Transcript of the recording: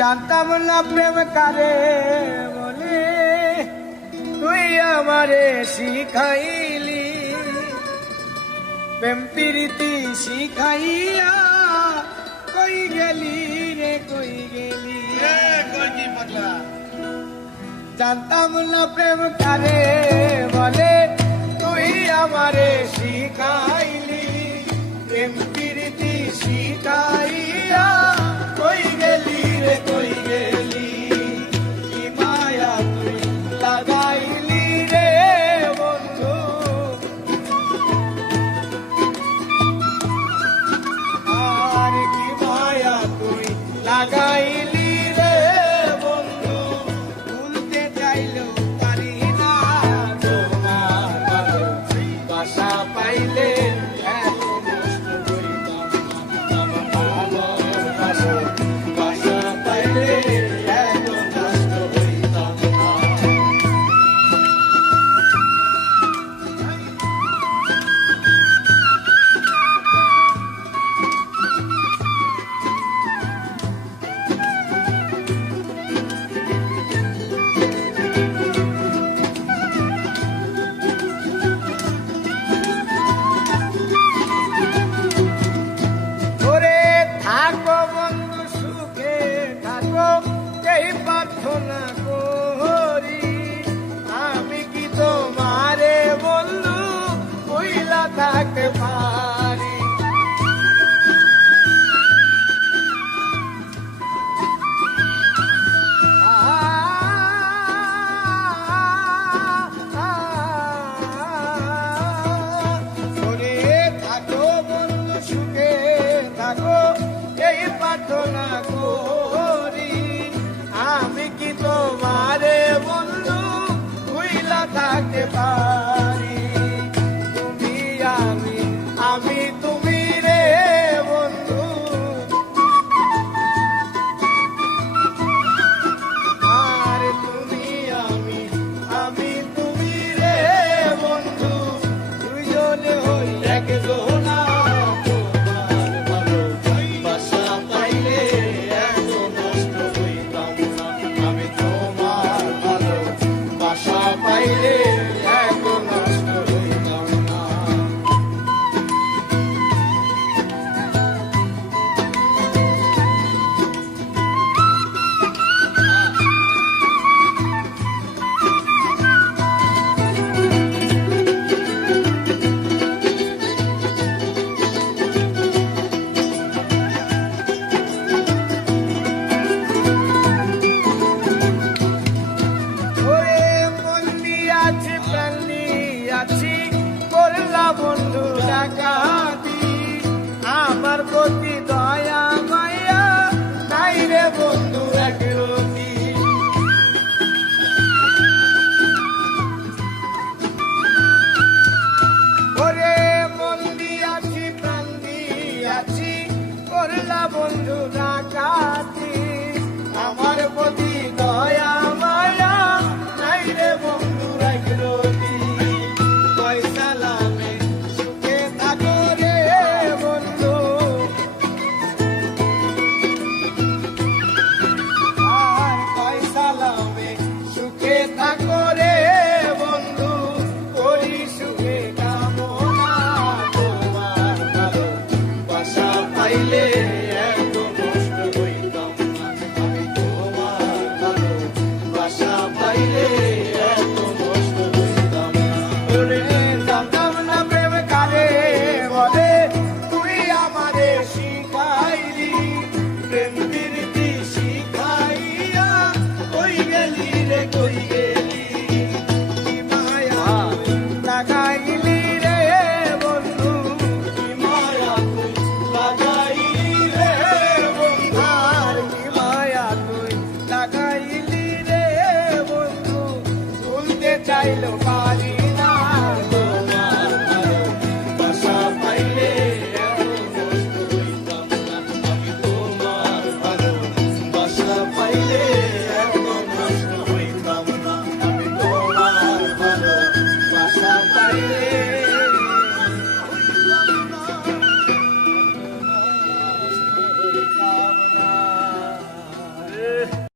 জানতাম না প্রেম কারে বলে, তুই আমারে শিখাইলি। প্রেম প্রীতি শিখাইয়া কই গেলি রে কই গেলি। জানতাম না প্রেম কারে বলে, তুই আমারে শিখাইলি। প্রেম প্রীতি শিখাইয়া কই গেলি রে কই গেলি। কি মায়া তুই লাগাইলি রে বন্ধু, আর কি মায়া তুই লাগাইলি রে বন্ধু। ভুলতে চাইলেও পারি না তোমার ভালোবাসা পাইলে। প্রার্থনা করি আমি কি তোমারে বন্ধু কইলা থাকতে পারি। থাকো বন্ধু সুখে থাকো এই প্রার্থনা করি আমি কি তোমারে বন্ধু ভুইলা থাকতে পারি। তুমি আমি আমি তুমি রে বন্ধু, আর তুমি আমি আমি তুমি রে বন্ধু। দুইজনে হই একজনা তোমার ভালোবাসা পাইলে এত নষ্ট হইতাম না। আমি তোমার ভালোবাসা পাইলে এত নষ্ট হইতাম না। বন্ধু ডাকাতি আমার প্রতি দয়া মায়া নাই রে বন্ধু একরতি। ওরে মন দিয়াছি প্রাণ দিয়াছি করলা বন্ধু ডাকাতি আমার প্রতি দয়া মায়া নাই রে বন্ধু একরতি। সালামে সুখে থাকো রে বন্ধু, আর কয় সালামে সুখে থাকো রে বন্ধু। করি সুখে কামনা তোমার ভালোবাসা পাইলে এত নষ্ট হইতাম না। আমি তোমার ভালোবাসা পাইলে এত নষ্ট হইতাম না। জানতাম না প্রেম কারে বলে, তুই আমারে শিখাইলি। প্রেম প্রীতি শিখাইয়া কই গেলি রে কই গেলি। কি মায়া লাগাইলি রে বন্ধু, কি মায়া তুই লাগাইলি রে বন্ধু, আর কি মায়া তুই লাগাইলি রে বন্ধু। ভুলতে চাইলেও পারি না তোমার ভালোবাসা পাইলে এত নষ্ট হইতাম না। আমি তোমার ভালোবাসা পাইলে এত নষ্ট হইতাম না। আমি তোমার ভালোবাসা পাইলে হইতাম না।